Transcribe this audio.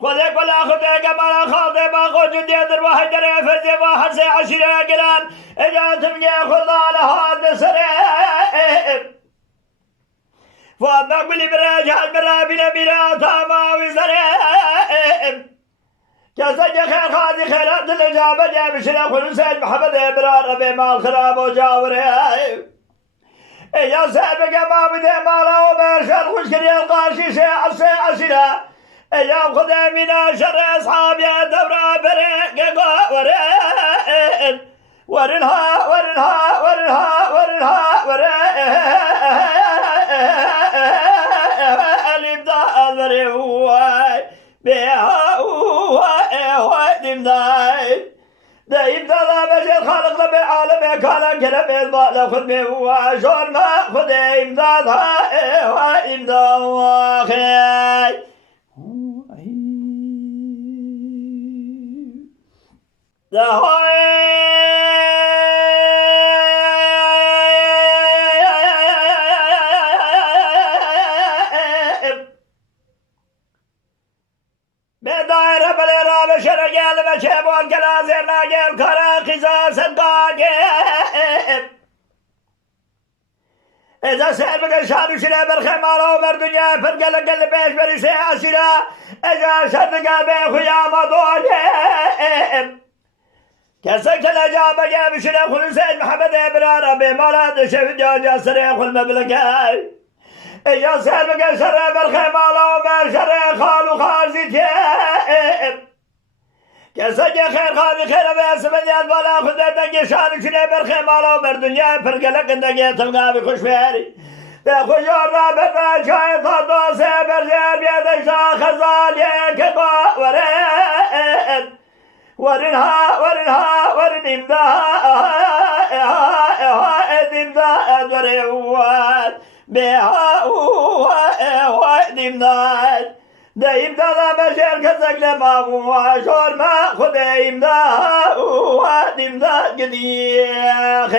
خذ كل خذ كما خاض ما خذ جديد واحد فرد واحد سي عشرة جران إذا تبقى خذ على هذا سريع فما قل براج هالبرا بلا بلا تاما وزريع كسج خير خاذي خيرات الإجابة جاب شنا خلو سيد محمد إبرار ربي مال خراب وجاوري يا سيد بقى ما بدي مالا ومرشد خوش كري القاشي سي عشرة يا خذ من شر أصحاب يا دورا بريق ورين ورنها ورنها ورنها ورنها ورين الإبداء ورين بها دايم دايم ذا بشر خالق ربي عالم كان كلام الضال خذ به وشور ما خذ إمداد إمداد واخي بداير بليرا بشر قال بشيب والقلازر ناقل كرا خزاز القاقب إذا سير بقى شارو شنا بالخمارة ومر دنيا فرق لقل بيش بريسي عسيرا إذا صدقا بيخو يا مضوجب كسكت الأجابة جاب شنا خلو سيد محمد إبرار بمالات شفت جاجا سريخ المبلغاي يا سير بقى شر بالخمارة ومر شر خالو خارزي تيب كسج خير خالي خير بس بنيان ولا خذ دنجي شان شنو بالخمارة ومر دنيا فرق لك دنجي تلقى بخش فيري تاخذ يورا بقى شاي طاطا سبر جاب يدك خزال يكبا ورين ورنها ورنها ورن إمداد وريوان بها إمداد دايم دا بشر كسك لما وشور ما خذ إمداد قديخ